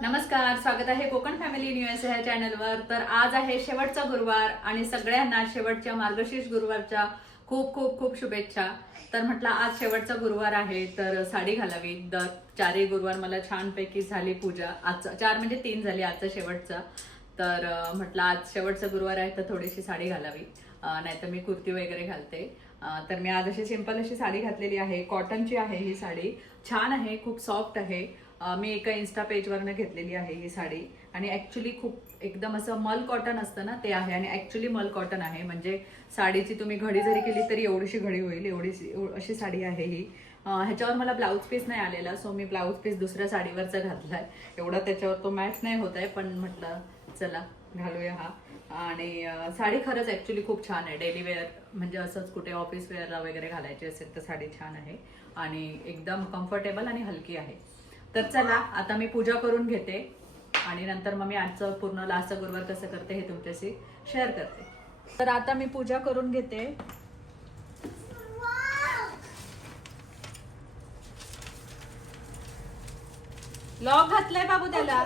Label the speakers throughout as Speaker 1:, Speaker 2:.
Speaker 1: नमस्कार स्वागत आहे कोकण फॅमिली न्यूज ह्या चॅनलवर. तर आज आहे शेवटचा गुरुवार आणि सगळ्यांना शेवटच्या मार्गशीर्ष गुरुवारच्या खूप खूप खूप शुभेच्छा. तर म्हटलं आज शेवटचा गुरुवार आहे तर साडी घालावी. दर चारही गुरुवार मला छानपैकी झाली पूजा. आजचा चार म्हणजे तीन झाली आजचा शेवटचा. तर म्हटलं आज शेवटचा गुरुवार आहे तर थोडीशी साडी घालावी. नाहीतर मी कुर्ती वगैरे घालते. तर मी आज अशी सिंपल अशी साडी घातलेली आहे. कॉटनची आहे ही साडी. छान आहे खूप सॉफ्ट आहे. मी एका इन्स्टा पेजवरनं घेतलेली आहे ही साडी. आणि ॲक्च्युली खूप एकदम असं मल कॉटन असतं ना ते आहे. आणि ॲक्च्युली मल कॉटन आहे. म्हणजे साडीची तुम्ही घडी जरी केली तरी एवढीशी घडी होईल. एवढीशी अशी साडी आहे ही. ह्याच्यावर मला ब्लाऊज पीस नाही आलेला. सो मी ब्लाऊज पीस दुसऱ्या साडीवरचा आहे एवढा त्याच्यावर तो मॅच नाही होत आहे. पण म्हटलं चला घालूया हा. आणि साडी खरंच ॲक्च्युली खूप छान आहे. डेली वेअर म्हणजे असंच कुठे ऑफिस वेअरला वगैरे घालायची असेल तर साडी छान आहे. आणि एकदम कम्फर्टेबल आणि हलकी आहे. तर चला आता मी पूजा करून घेते आणि नंतर मग मी आजचं पूर्ण लास्ट गुरुवार कसं करते हे तुमच्याशी शेअर करते. तर आता मी पूजा करून घेते. लॉक घातलाय बाबू त्याला.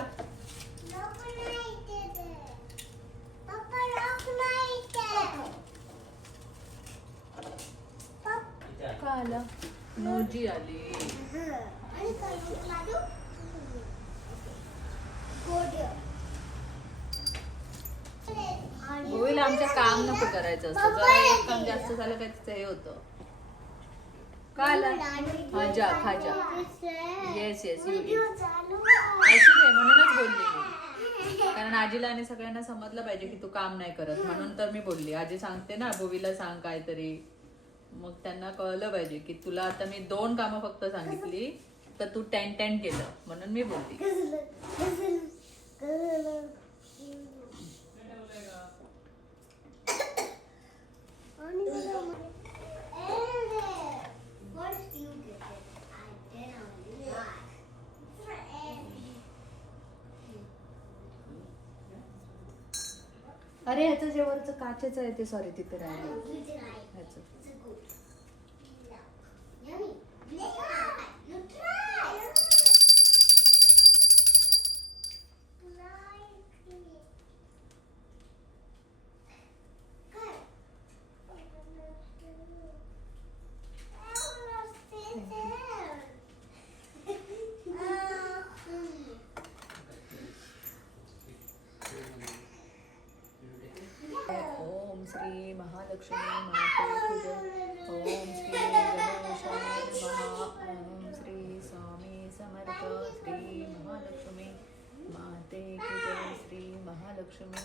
Speaker 1: आलं. मोजी आली? गोवीला आमच्या काम नको करायचं असतं. जरा एक काम जास्त झालं काय तिचं हे होतं. का आला? खाजा खाजा. येस येस यू असू दे म्हणूनच बोलली मी. कारण आजीला आणि सगळ्यांना समजलं पाहिजे की तू काम नाही करत. म्हणून तर मी बोलली. आजी सांगते ना बोवीला सांग काहीतरी. मग त्यांना कळलं पाहिजे की तुला आता मी दोन कामं फक्त सांगितली तर तू टेन टेन केलं. म्हणून मी बोलली. अरे ह्याचं जे वरचं काचेच आहे ते सॉरी तिथे राहिलं. श्री महालक्ष्मी माते ओम श्री गणेशाय नमः। ओम श्री स्वामी समर्थ। श्री महालक्ष्मी माते श्री महालक्ष्मी।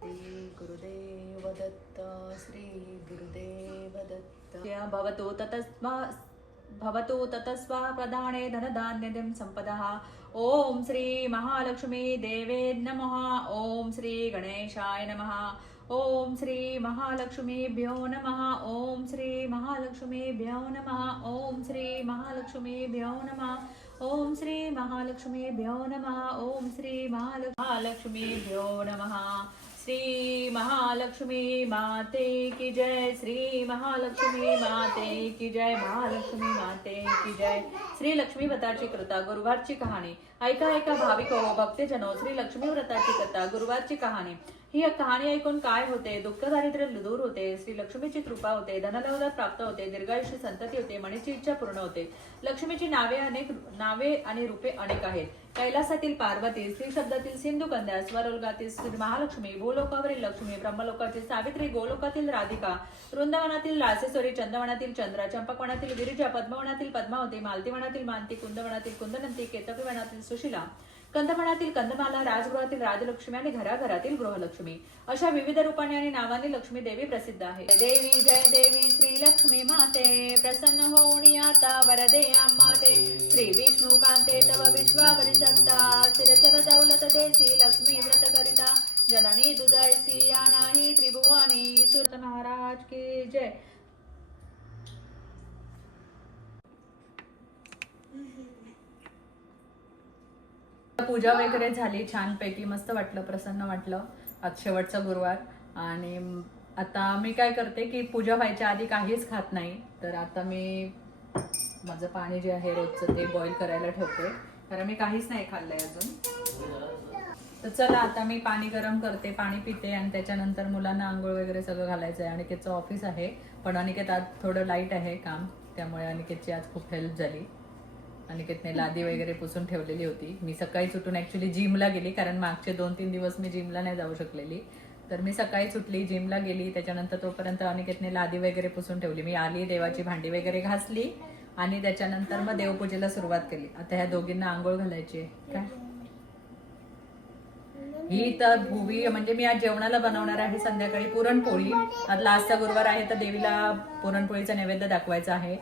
Speaker 1: श्री गुरुदेव दत्त श्री गुरुदेव दत्त भवतो भवतु ततस्मा भवतु ततस्वा प्रधाने धनधान्यदिं सम्पदः। ॐ श्री महालक्ष्मी देवे नमः। ॐ श्री गणेशाय नमः। ॐ श्री महालक्ष्मीभ्यो नमः ॐ श्री महालक्ष्मीभ्यो नमः ॐ श्री महालक्ष्मीभ्यो नमः ॐ श्री महालक्ष्मीभ्यो नमः ॐ श्री महालक्ष्मीभ्यो नमः। श्री महालक्ष्मी माते की जय श्री महालक्ष्मी माते की जय महालक्ष्मी माते की जय। श्री लक्ष्मी व्रताची कृता गुरुवारची कहाणी। ऐका ऐका भाविक भक्तजनो श्री लक्ष्मी व्रताची कथा गुरुवारची कहाणी। ही कहाणी ऐकून काय होते? दुःख दारिद्र्य दूर होते श्री लक्ष्मीची कृपा होते धनलवलात प्राप्त होते दीर्घायुष्य संतती होते मणीची इच्छा पूर्ण होते. लक्ष्मीची नावे अनेक नावे आणि रूपे अनेक आहेत. कैलासातील पार्वती स्त्री शब्दातील सिंधू कन्या स्वरोगातील श्री महालक्ष्मी भूलोकावरील लक्ष्मी ब्रह्मलोकातील सावित्री गोलोकातील राधिका वृंदावनातील रासेश्वरी चंदवनातील चंद्रा चंपकवनातील गिरिजा पद्मवनातील पद्मावती मालतीवनातील मानती कुंदवनातील कुंदनंती केतकीवनातील सुशिला कंदमनातील कंदमाला राजगृहातील राजलक्ष्मी आणि घराघरातील गृहलक्ष्मी. अशा विविध रूपाने आणि नावाने लक्ष्मी देवी प्रसिद्ध आहे. देवी जय देवी श्री लक्ष्मी माते. प्रसन्न होणी आता वरदे माते श्री विष्णू कांते तव विश्वावरी सत्ता चिरचर दौलत देसी लक्ष्मी व्रत करिता. जननी दुजयसी या नाही त्रिभुवानी. सुरत महाराज की जय. पूजा वगैरे झाली छानपैकी मस्त वाटलं प्रसन्न वाटलं. आज शेवटचा गुरुवार आणि आता मी काय करते की पूजा व्हायच्या आधी काहीच खात नाही. तर आता मी माझं पाणी जे आहे रोजचं ते बॉईल करायला ठेवते. कारण मी काहीच नाही खाल्लंय अजून. तर चला आता मी पाणी गरम करते पाणी पिते आणि त्याच्यानंतर मुलांना आंघोळ वगैरे सगळं घालायचं आहे अनिकेतचं ऑफिस आहे पण अनिकेत आज थोडं लाइट आहे काम. त्यामुळे अनिकेतची आज खूप हेल्प झाली. अनिकेतने लादी वगैरे पुसून ठेवलेली होती. मी सकाळी सुटून ऍक्च्युली जिमला गेली कारण मागचे दोन तीन दिवस मी जिमला नाही जाऊ शकलेली. तर मी सकाळी सुटली जिमला गेली. त्याच्यानंतर तोपर्यंत अनिकेतने लादी वगैरे पुसून ठेवली. मी आली देवाची भांडी वगैरे घासली आणि त्याच्यानंतर मग देवपूजेला सुरुवात केली. आता ह्या दोघींना आंघोळ घालायची आहे. काय? ही तर भुवी म्हणजे मी आज जेवणाला बनवणार आहे संध्याकाळी पुरणपोळी. आज लास्टचा गुरुवार आहे तर देवीला पुरणपोळीचा नैवेद्य दाखवायचा आहे.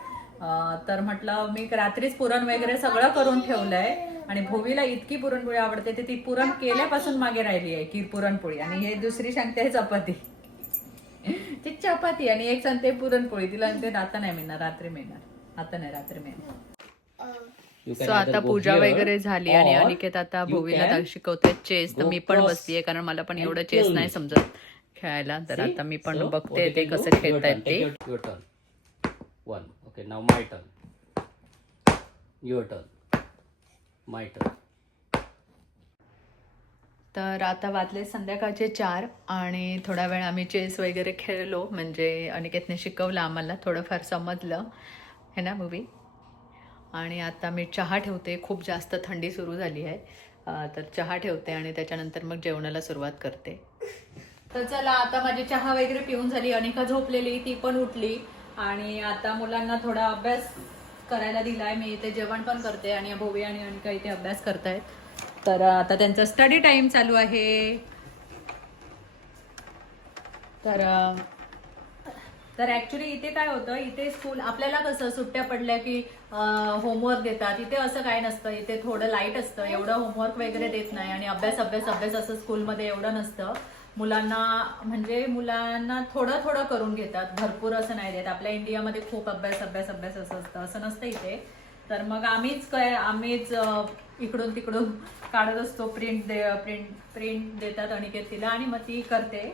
Speaker 1: तर म्हटलं मी रात्रीच पुरण वगैरे सगळं करून ठेवलंय. आणि भुवीला इतकी पुरणपोळी आवडते ते ती पुरण केल्यापासून मागे राहिली आहे की पुरणपोळी. आणि हे दुसरी सांगते आहे चपाती. ती चपाती आणि एक सांगते पुरणपोळी. तिला म्हणते आता नाही मिळणार रात्री मिळणार. आता नाही रात्री मिळणार. सो आता पूजा वगैरे झाली आणि अनिकेत आता भोवीला शिकवते चेस तर मी पण बसलीये कारण मला पण एवढं चेस नाही. समजत खेळायला. तर? आता मी पण बघते ते कसं खेळतायत. ते.
Speaker 2: Take Okay, now my turn. Your turn. My turn.
Speaker 1: तर आता वाजले संध्याकाळचे चार आणि थोडा वेळ आम्ही चेस वगैरे खेळलो. म्हणजे अनिकेतने शिकवलं आम्हाला थोडंफार समजलं. है ना मूवी आणि आता मी चहा ठेवते. खूप जास्त थंडी सुरू झाली आहे. तर चहा ठेवते आणि त्याच्यानंतर मग जेवणाला सुरुवात करते. तर चला आता माझी चहा वगैरे पिऊन झाली. अनिका झोपलेली ती पण उठली. आणि आता मुलांना थोडा अभ्यास करायला दिलाय. मी इथे जेवण पण करते आणि भोवी आणि अनिका इथे अभ्यास करतायत. तर आता त्यांचा स्टडी टाइम चालू आहे. तर तर ऍक्च्युली इथे काय होतं इथे स्कूल आपल्याला कसं सुट्ट्या पडल्या की होमवर्क देतात. इथे असं काय नसतं. इथे थोडं लाइट असतं. एवढं होमवर्क वगैरे देत नाही आणि अभ्यास अभ्यास अभ्यास असं स्कूलमध्ये एवढं नसतं. मुलांना म्हणजे मुलांना थोडं थोडं करून घेतात. भरपूर असं नाही देत. आपल्या इंडियामध्ये खूप अभ्यास अभ्यास अभ्यास असं असतं. असं नसतं इथे. तर मग आम्हीच काय आम्हीच इकडून तिकडून काढत असतो. प्रिंट दे प्रिंट प्रिंट देतात अनिकेत तिला आणि मग ती करते.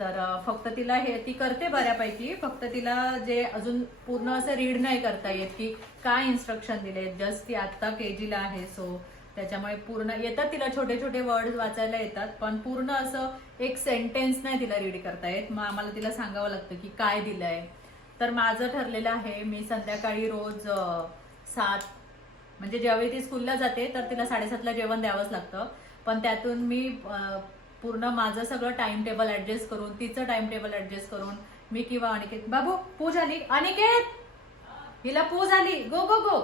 Speaker 1: तर फक्त तिला हे ती करते बऱ्यापैकी. फक्त तिला जे अजून पूर्ण असं रीड नाही करता येत की काय इन्स्ट्रक्शन दिले जस्ट ती आत्ता के जीला आहे सो त्याच्यामुळे पूर्ण येतात तिला छोटे छोटे वर्ड वाचायला येतात पण पूर्ण असं एक सेंटेन्स नाही तिला रीड करता येत. मग आम्हाला तिला सांगावं लागतं की काय दिलंय. तर माझं ठरलेलं आहे मी संध्याकाळी रोज सात म्हणजे ज्यावेळी ती स्कूलला जाते तर तिला साडेसातला जेवण द्यावंच लागतं. पण त्यातून मी पूर्ण माझं सगळं टाइम टेबल ऍडजस्ट करून तिचं टाइम टेबल ऍडजस्ट करून मी किंवा अनिकेत बाबू पू झाली अनिकेत? हिला पू झाली गो गो गो.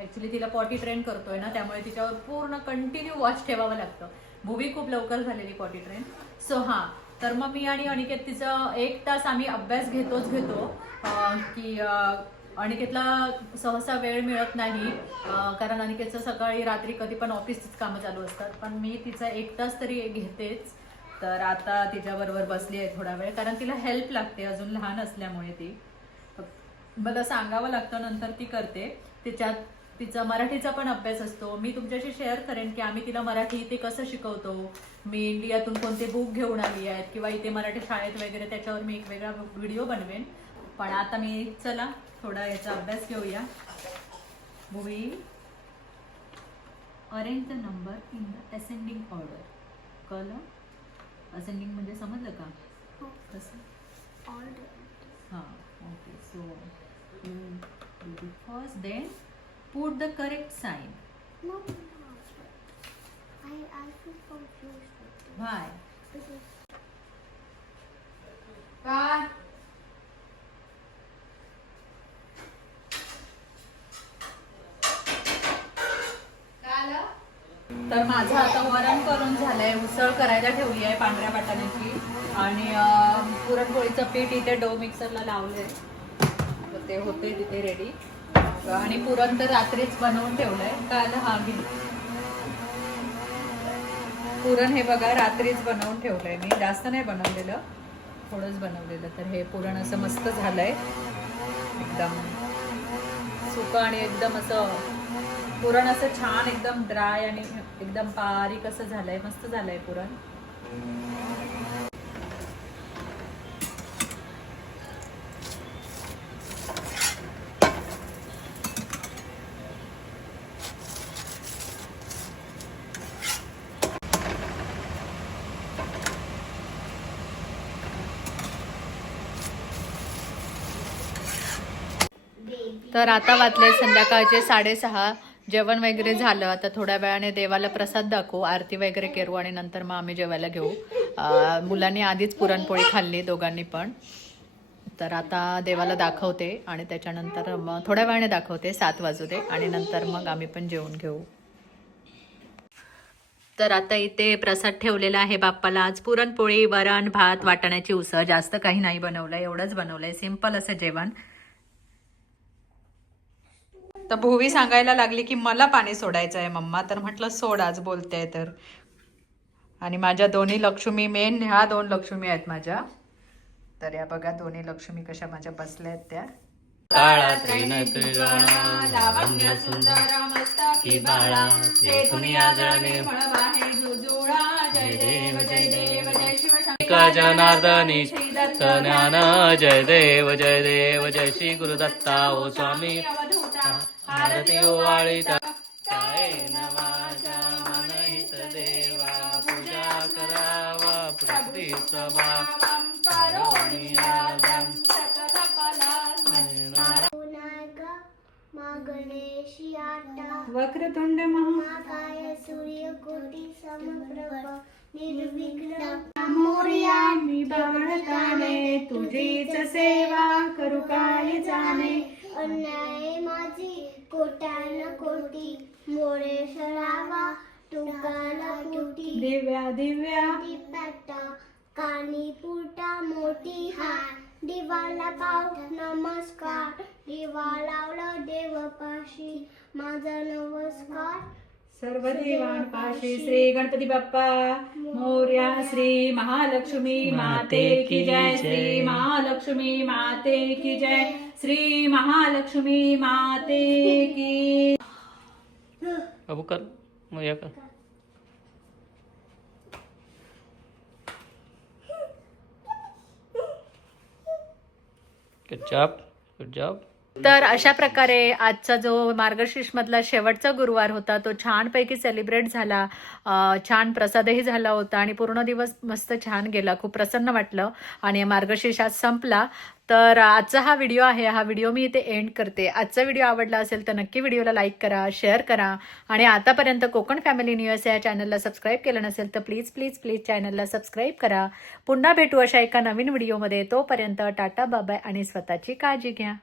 Speaker 1: ऍक्च्युली तिला पॉटी ट्रेन करतोय ना त्यामुळे तिच्यावर पूर्ण कंटिन्यू वॉच ठेवावं लागतं. भूवी खूप लवकर झालेली पॉटी ट्रेन सो हा. तर मग मी आणि अनिकेत तिचं एक तास आम्ही अभ्यास घेतोच घेतो. की अनिकेतला सहसा वेळ मिळत नाही. कारण अनिकेतचं सकाळी रात्री कधी पण ऑफिसचीच कामं चालू असतात. पण मी तिचा एक तास तरी घेतेच. तर आता तिच्याबरोबर बसली आहे थोडा वेळ. कारण तिला हेल्प लागते अजून लहान असल्यामुळे ती. मला सांगावं लागतं नंतर ती करते. तिच्यात तिचा मराठीचा पण अभ्यास असतो. मी तुमच्याशी शेअर करेन की आम्ही तिला मराठी इथे कसं शिकवतो. मी इंडियातून कोणते बुक घेऊन आली आहेत किंवा इथे मराठी शाळेत वगैरे त्याच्यावर मी एक वेगळा व्हिडिओ बनवेन. पण आता मी चला थोडा याचा अभ्यास घेऊया. Movie arrange the number in the ascending order कळलं असेंडिंग म्हणजे समजलं का? कसं हां okay so first then put the correct sign.
Speaker 3: No, no, no. I, I feel confused
Speaker 1: why? काय तर माझं आता वरण करून झालंय उसळ करायला ठेवली आहे पांढऱ्या वाटाण्याची. आणि पुरणपोळीचं पीठ इथे डो मिक्सरला लावलंय. तर ते होते तिथे रेडी आणि पुरण तर रात्रीच बनवून ठेवलंय. काल हा घे पुरण हे बघा रात्रीच बनवून ठेवलंय मी. जास्त नाही बनवलेलं. थोडंच बनवलेलं तर हे पुरण असं मस्त झालंय. एकदम सुकं आणि एकदम असं पुरण असं छान एकदम ड्राय आणि एकदम बारीक असं झालंय. मस्त झालंय पुरण. तर आता वाचले संध्याकाळचे साडेसहा. जेवण वगैरे झालं. आता थोड्या वेळाने देवाला प्रसाद दाखवू आरती वगैरे करू आणि नंतर मग आम्ही जेवायला घेऊ. मुलांनी आधीच पुरणपोळी खाल्ली दोघांनी पण. तर आता देवाला दाखवते आणि त्याच्यानंतर मग थोड्या वेळाने दाखवते सात वाजू दे आणि नंतर मग आम्ही पण जेवून घेऊ. तर आता इथे प्रसाद ठेवलेला आहे बाप्पाला. आज पुरणपोळी वरण भात वाटाण्याची उसळ. जास्त काही नाही बनवलं एवढंच बनवलंय. सिंपल असं जेवण. तर भुवी सांगायला लागली की मला पाणी सोडायचं आहे मम्मा तर म्हटलं सोड आज बोलते तर. आणि माझ्या दोन्ही लक्ष्मी मेन ह्या दोन लक्ष्मी आहेत माझ्या. तर या बघा दोन्ही लक्ष्मी कशा माझ्या बसल्या आहेत त्या.
Speaker 2: जनार्दनी ज्ञान जय देव जय देव जय श्री गुरुदत्ता ओ स्वामी. आरती ओवाळीत कायेन वाचा मनहित देवा पूजा करावा
Speaker 3: गणेशी आटा
Speaker 1: वक्रतुंड
Speaker 3: मा काय सूर्यकोटी समप्रभ निर्विघ्न मोर्या
Speaker 1: मी तुझीच सेवा करू काय जाणे?
Speaker 3: अन्याय माझी कोट्यान कोटी मोरे सरावा तुकाला तुटी
Speaker 1: दिव्या दिव्या.
Speaker 3: दिप्याटा कानी पुरता मोठी हार. दिवाला पाव नमस्कार. दिवा लावला देवपाशी. माझा नमस्कार.
Speaker 1: सर्व देवांपाशी श्री गणपती बाप्पा मोर्या श्री महालक्ष्मी माते की जय श्री महालक्ष्मी माते की जय श्री महालक्ष्मी माते की
Speaker 2: बाबू कर मग या कर. गुड जॉब गुड जॉब
Speaker 1: तर अशा प्रकारे आजचा जो मार्गशीर्ष मधला शेवटचा गुरुवार होता तो छानपैकी सेलिब्रेट झाला. छान प्रसादही झाला होता आणि पूर्ण दिवस मस्त छान गेला. खूप प्रसन्न वाटलं आणि मार्गशीर्ष आज संपला. तर आजचा हा व्हिडिओ आहे. हा व्हिडिओ मी इथे एंड करते. आजचा व्हिडिओ आवडला असेल तर नक्की व्हिडिओला लाईक करा शेअर करा आणि आतापर्यंत कोकण फॅमिली न्यूज या चॅनलला सबस्क्राईब केलं नसेल तर प्लीज प्लीज प्लीज चॅनलला सबस्क्राईब करा. पुन्हा भेटू अशा एका नवीन व्हिडिओमध्ये तोपर्यंत टाटा बाबाय आणि स्वतःची काळजी घ्या.